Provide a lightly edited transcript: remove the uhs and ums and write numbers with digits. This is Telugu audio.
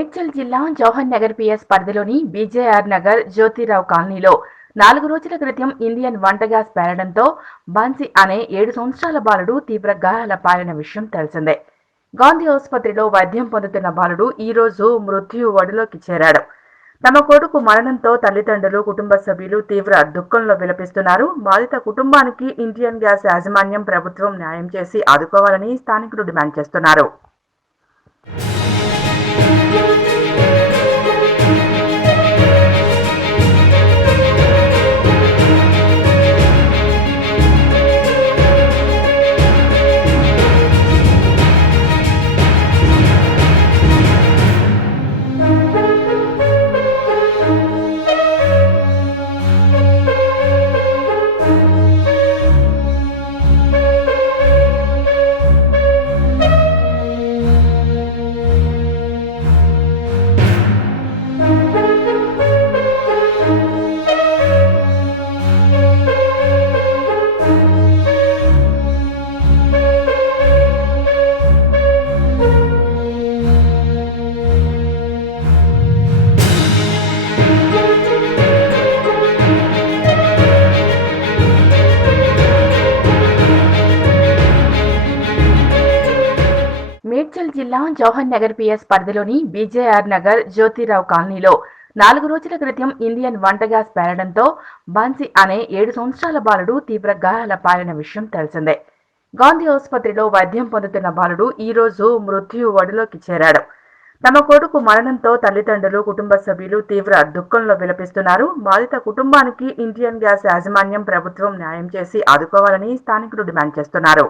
మేడ్చల్ జిల్లా జవహర్ నగర్ పిఎస్ పరిధిలోని బీజేఆర్ నగర్ జ్యోతిరావు కాలనీలో 4 రోజుల క్రితం ఇండియన్ వంట గ్యాస్ పేలడంతో బన్సీ అనే 7 సంవత్సరాల బాలుడు తీవ్ర గాయాల పాలైన విషయం తెలిసిందే. గాంధీ ఆసుపత్రిలో వైద్యం పొందుతున్న బాలుడు ఈ రోజు మృత్యు ఒడిలోకి చేరాడు. తమ కొడుకు మరణంతో తల్లిదండ్రులు, కుటుంబ సభ్యులు తీవ్ర దుఃఖంలో విలపిస్తున్నారు. బాధిత కుటుంబానికి ఇండియన్ గ్యాస్ యాజమాన్యం, ప్రభుత్వం న్యాయం చేసి ఆదుకోవాలని స్థానికులు డిమాండ్ చేస్తున్నారు. మేడ్చల్ జిల్లా జవహర్ నగర్ పిఎస్ పరిధిలోని బీజేఆర్ నగర్ జ్యోతిరావు కాలనీలో 4 రోజుల క్రితం ఇండియన్ వంట గ్యాస్ పేలడంతో బన్సీ అనే 7 సంవత్సరాల బాలుడు తీవ్ర గాయాల పాలైన విషయం తెలిసిందే. గాంధీ ఆసుపత్రిలో వైద్యం పొందుతున్న బాలుడు ఈ రోజు మృత్యు ఒడిలోకి చేరాడు. తమ కొడుకు మరణంతో తల్లిదండ్రులు, కుటుంబ సభ్యులు తీవ్ర దుఃఖంలో విలపిస్తున్నారు. బాధిత కుటుంబానికి ఇండియన్ గ్యాస్ యాజమాన్యం, ప్రభుత్వం న్యాయం చేసి ఆదుకోవాలని స్థానికులు డిమాండ్ చేస్తున్నారు.